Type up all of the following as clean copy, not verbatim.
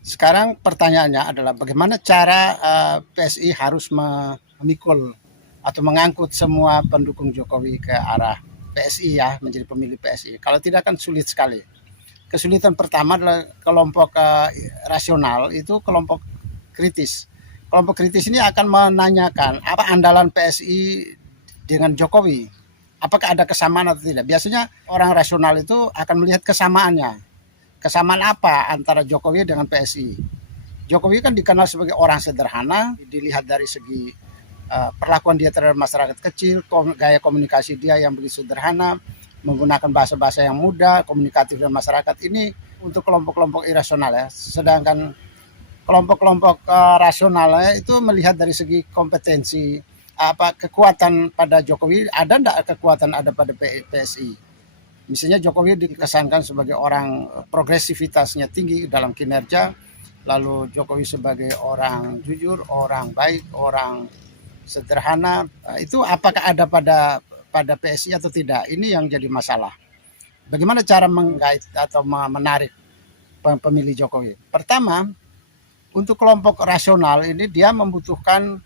Sekarang pertanyaannya adalah bagaimana cara PSI harus memikul atau mengangkut semua pendukung Jokowi ke arah PSI ya, menjadi pemilih PSI. Kalau tidak kan sulit sekali. Kesulitan pertama adalah kelompok rasional itu kelompok kritis. Kelompok kritis ini akan menanyakan apa andalan PSI dengan Jokowi. Apakah ada kesamaan atau tidak? Biasanya orang rasional itu akan melihat kesamaannya. Kesamaan apa antara Jokowi dengan PSI? Jokowi kan dikenal sebagai orang sederhana, dilihat dari segi perlakuan dia terhadap masyarakat kecil, gaya komunikasi dia yang begitu sederhana, menggunakan bahasa-bahasa yang mudah, komunikatif dengan masyarakat. Ini untuk kelompok-kelompok irasional ya. Sedangkan kelompok-kelompok rasional itu melihat dari segi kompetensi, apa kekuatan pada Jokowi, ada enggak kekuatan ada pada PSI. Misalnya Jokowi dikesankan sebagai orang progresivitasnya tinggi dalam kinerja, lalu Jokowi sebagai orang jujur, orang baik, orang sederhana. Itu apakah ada pada PSI atau tidak? Ini yang jadi masalah. Bagaimana cara menggait atau menarik pemilih Jokowi? Pertama, untuk kelompok rasional ini dia membutuhkan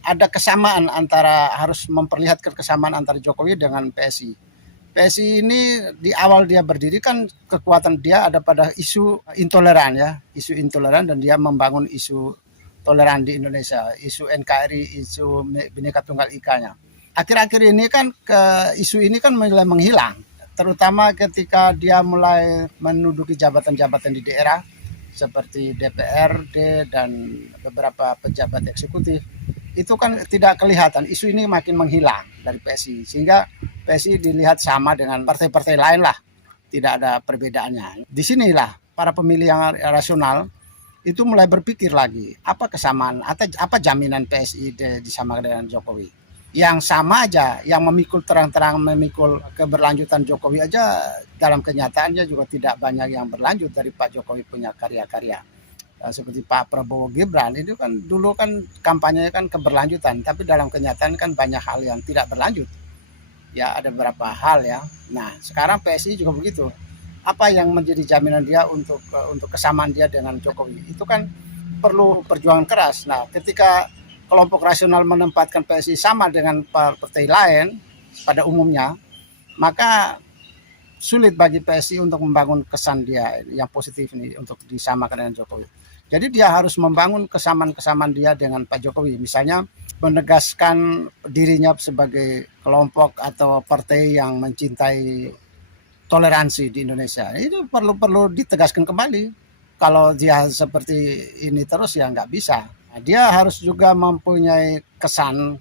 ada kesamaan antara, harus memperlihatkan kesamaan antara Jokowi dengan PSI. PSI ini di awal dia berdiri kan kekuatan dia ada pada isu intoleran ya, isu intoleran, dan dia membangun isu toleran di Indonesia, isu NKRI, isu Bhinneka Tunggal Ika-nya. Akhir-akhir ini kan isu ini kan mulai menghilang, terutama ketika dia mulai menduduki jabatan-jabatan di daerah seperti DPRD dan beberapa pejabat eksekutif. Itu kan tidak kelihatan, isu ini makin menghilang dari PSI, sehingga PSI dilihat sama dengan partai-partai lain lah, tidak ada perbedaannya. Disinilah para pemilih yang rasional itu mulai berpikir lagi, apa kesamaan, apa jaminan PSI disamakan dengan Jokowi. Yang sama aja, yang memikul terang-terang memikul keberlanjutan Jokowi aja, dalam kenyataannya juga tidak banyak yang berlanjut dari Pak Jokowi punya karya-karya. Seperti Pak Prabowo Gibran itu kan dulu kan kampanyenya kan keberlanjutan, tapi dalam kenyataan kan banyak hal yang tidak berlanjut. Ya ada beberapa hal ya. Nah sekarang PSI juga begitu. Apa yang menjadi jaminan dia untuk kesamaan dia dengan Jokowi? Itu kan perlu perjuangan keras. Nah ketika kelompok rasional menempatkan PSI sama dengan partai lain pada umumnya, maka sulit bagi PSI untuk membangun kesan dia yang positif ini untuk disamakan dengan Jokowi. Jadi dia harus membangun kesamaan-kesamaan dia dengan Pak Jokowi. Misalnya menegaskan dirinya sebagai kelompok atau partai yang mencintai toleransi di Indonesia. Itu perlu ditegaskan kembali. Kalau dia seperti ini terus ya nggak bisa. Nah, dia harus juga mempunyai kesan,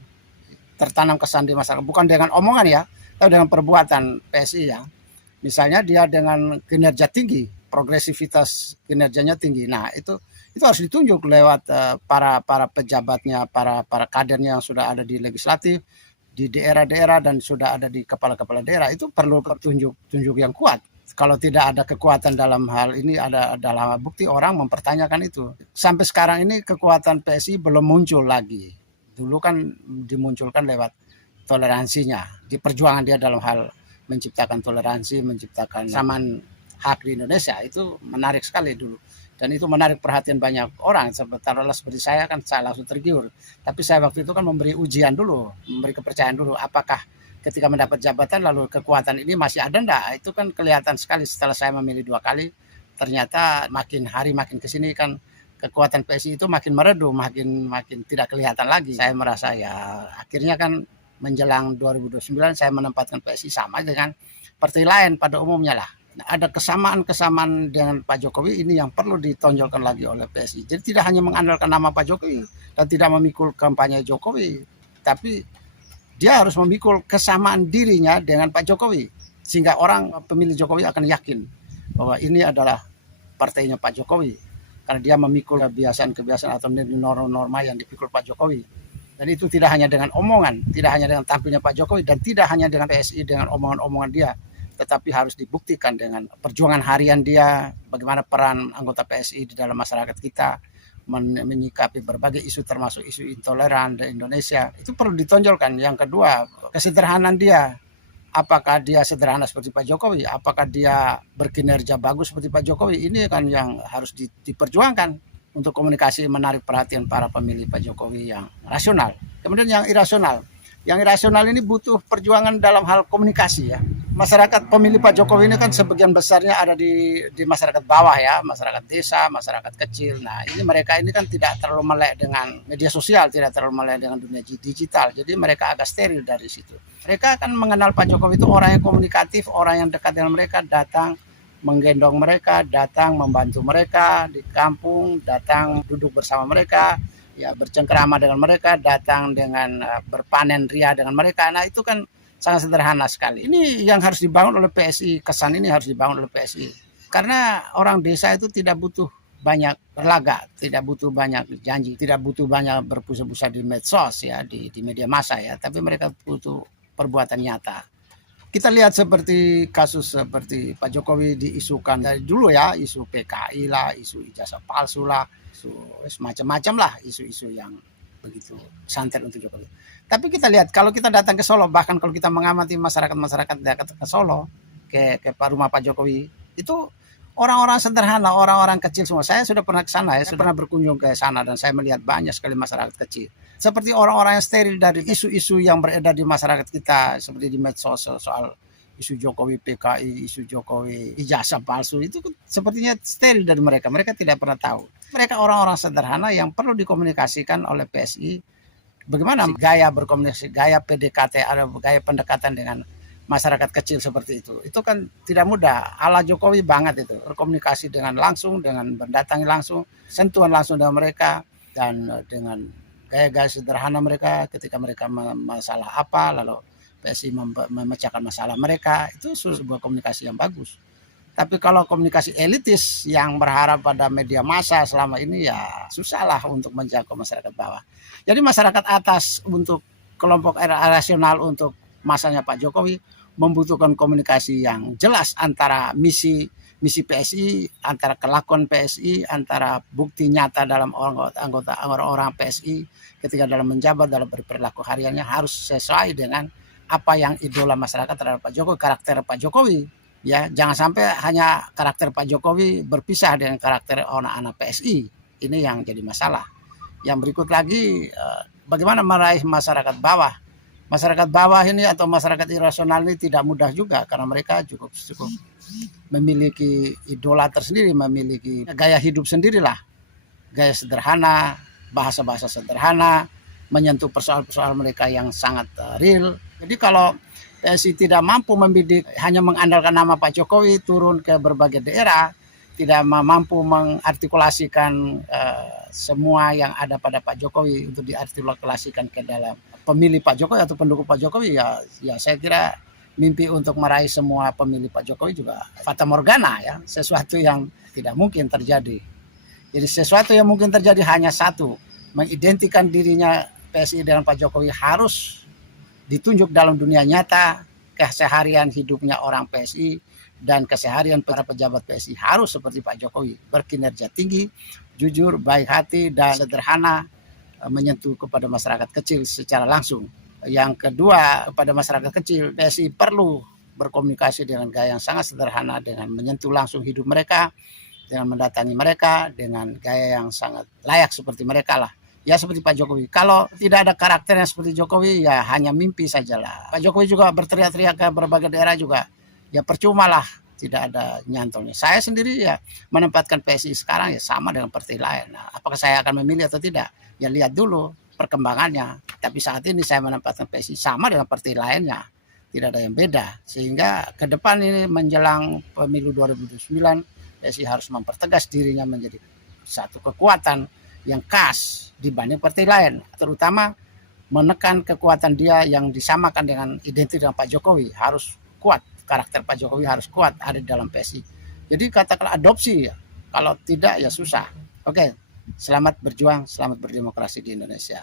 tertanam kesan di masyarakat. Bukan dengan omongan ya, tapi dengan perbuatan PSI ya. Misalnya dia dengan kinerja tinggi, progresivitas kinerjanya tinggi. Nah, itu harus ditunjuk lewat para pejabatnya, para kadernya yang sudah ada di legislatif, di daerah-daerah, dan sudah ada di kepala-kepala daerah. Itu perlu tunjuk yang kuat. Kalau tidak ada kekuatan dalam hal ini, ada dalam bukti orang mempertanyakan itu. Sampai sekarang ini kekuatan PSI belum muncul lagi. Dulu kan dimunculkan lewat toleransinya, di perjuangan dia dalam hal menciptakan toleransi, menciptakan kesamaan hak di Indonesia. Itu menarik sekali dulu. Dan itu menarik perhatian banyak orang. Seperti saya kan saya langsung tergiur. Tapi saya waktu itu kan memberi ujian dulu, memberi kepercayaan dulu. Apakah ketika mendapat jabatan lalu kekuatan ini masih ada enggak? Itu kan kelihatan sekali setelah saya memilih 2 kali. Ternyata makin hari makin kesini kan kekuatan PSI itu makin meredup, makin tidak kelihatan lagi. Saya merasa ya akhirnya kan menjelang 2029 saya menempatkan PSI sama dengan partai lain pada umumnya lah. Ada kesamaan-kesamaan dengan Pak Jokowi ini yang perlu ditonjolkan lagi oleh PSI. Jadi tidak hanya mengandalkan nama Pak Jokowi dan tidak memikul kampanye Jokowi, tapi dia harus memikul kesamaan dirinya dengan Pak Jokowi, sehingga orang pemilih Jokowi akan yakin bahwa ini adalah partainya Pak Jokowi, karena dia memikul kebiasaan-kebiasaan atau norma-norma yang dipikul Pak Jokowi. Dan itu tidak hanya dengan omongan, tidak hanya dengan tampilnya Pak Jokowi, dan tidak hanya dengan PSI dengan omongan-omongan dia, tetapi harus dibuktikan dengan perjuangan harian dia, bagaimana peran anggota PSI di dalam masyarakat kita, menyikapi berbagai isu termasuk isu intoleran di Indonesia. Itu perlu ditonjolkan. Yang kedua, kesederhanaan dia. apakah dia sederhana seperti Pak Jokowi, apakah dia berkinerja bagus seperti Pak Jokowi, ini kan yang harus diperjuangkan untuk komunikasi menarik perhatian para pemilih Pak Jokowi yang rasional. Kemudian yang irasional ini butuh perjuangan dalam hal komunikasi ya. Masyarakat pemilih Pak Jokowi ini kan sebagian besarnya ada di masyarakat bawah ya, masyarakat desa, masyarakat kecil. Nah ini mereka ini kan tidak terlalu melek dengan media sosial, tidak terlalu melek dengan dunia digital. Jadi mereka agak steril dari situ. Mereka akan mengenal Pak Jokowi itu orang yang komunikatif, orang yang dekat dengan mereka, datang menggendong mereka, datang membantu mereka di kampung, datang duduk bersama mereka, ya bercengkerama dengan mereka, datang dengan berpanen ria dengan mereka. Nah itu kan sangat sederhana sekali. Ini yang harus dibangun oleh PSI, kesan ini harus dibangun oleh PSI. Karena orang desa itu tidak butuh banyak berlagak, tidak butuh banyak janji, tidak butuh banyak berbusa-busa di medsos ya, di media massa ya, tapi mereka butuh perbuatan nyata. Kita lihat seperti kasus seperti Pak Jokowi diisukan dari dulu ya, isu PKI lah, isu ijazah palsu lah, isu semacam-macam lah, isu-isu yang begitu santer untuk Jokowi. Tapi kita lihat kalau kita datang ke Solo, bahkan kalau kita mengamati masyarakat dekat ke Solo, ke rumah Pak Jokowi, itu orang-orang sederhana, orang-orang kecil semua. Saya sudah pernah ke sana, saya pernah berkunjung ke sana dan saya melihat banyak sekali masyarakat kecil. Seperti orang-orang yang steril dari isu-isu yang beredar di masyarakat kita, seperti di medsos soal isu Jokowi PKI, isu Jokowi ijazah palsu, itu sepertinya steril dari mereka. Mereka tidak pernah tahu. Mereka orang-orang sederhana yang perlu dikomunikasikan oleh PSI. Bagaimana gaya berkomunikasi, gaya PDKT, ada gaya pendekatan dengan masyarakat kecil seperti itu. Itu kan tidak mudah. Ala Jokowi banget itu. Berkomunikasi dengan langsung, dengan mendatangi langsung, sentuhan langsung dengan mereka, dan dengan gaya-gaya sederhana mereka ketika mereka masalah apa, lalu PSI memecahkan masalah mereka. Itu sebuah komunikasi yang bagus. Tapi kalau komunikasi elitis yang berharap pada media massa selama ini, ya susahlah untuk menjangkau masyarakat bawah. Jadi masyarakat atas untuk kelompok rasional untuk masanya Pak Jokowi membutuhkan komunikasi yang jelas antara misi PSI, antara kelakuan PSI, antara bukti nyata dalam anggota orang-orang PSI ketika dalam menjabat, dalam berperilaku hariannya harus sesuai dengan apa yang idola masyarakat terhadap Pak Jokowi, karakter Pak Jokowi. Ya, jangan sampai hanya karakter Pak Jokowi berpisah dengan karakter anak-anak PSI. Ini yang jadi masalah. Yang berikut lagi, bagaimana meraih masyarakat bawah. Masyarakat bawah ini atau masyarakat irasional ini tidak mudah juga karena mereka cukup memiliki idola tersendiri, memiliki gaya hidup sendirilah, gaya sederhana, bahasa-bahasa sederhana, menyentuh persoalan-persoalan mereka yang sangat real. Jadi kalau PSI tidak mampu membidik, hanya mengandalkan nama Pak Jokowi turun ke berbagai daerah, tidak mampu mengartikulasikan semua yang ada pada Pak Jokowi untuk diartikulasikan ke dalam pemilih Pak Jokowi atau pendukung Pak Jokowi, ya saya kira mimpi untuk meraih semua pemilih Pak Jokowi juga fata morgana ya, sesuatu yang tidak mungkin terjadi. Jadi sesuatu yang mungkin terjadi hanya satu, mengidentikan dirinya PSI dengan Pak Jokowi harus ditunjuk dalam dunia nyata, keseharian hidupnya orang PSI dan keseharian para pejabat PSI harus seperti Pak Jokowi, berkinerja tinggi, jujur, baik hati, dan sederhana, menyentuh kepada masyarakat kecil secara langsung. Yang kedua, kepada masyarakat kecil, PSI perlu berkomunikasi dengan gaya yang sangat sederhana, dengan menyentuh langsung hidup mereka, dengan mendatangi mereka, dengan gaya yang sangat layak seperti mereka lah. Ya seperti Pak Jokowi. Kalau tidak ada karakternya seperti Jokowi, ya hanya mimpi sajalah. Pak Jokowi juga berteriak-teriak ke berbagai daerah juga. Ya percuma lah, tidak ada nyantolnya. Saya sendiri ya menempatkan PSI sekarang ya sama dengan partai lain. Nah, apakah saya akan memilih atau tidak? Ya lihat dulu perkembangannya. Tapi saat ini saya menempatkan PSI sama dengan partai lainnya. Tidak ada yang beda. Sehingga ke depan ini menjelang pemilu 2029, PSI harus mempertegas dirinya menjadi satu kekuatan yang khas dibanding partai lain. Terutama menekan kekuatan dia yang disamakan dengan identitas dengan Pak Jokowi. Harus kuat. Karakter Pak Jokowi harus kuat ada di dalam PSI. Jadi katakanlah adopsi ya. Kalau tidak ya susah. Oke, selamat berjuang, selamat berdemokrasi di Indonesia.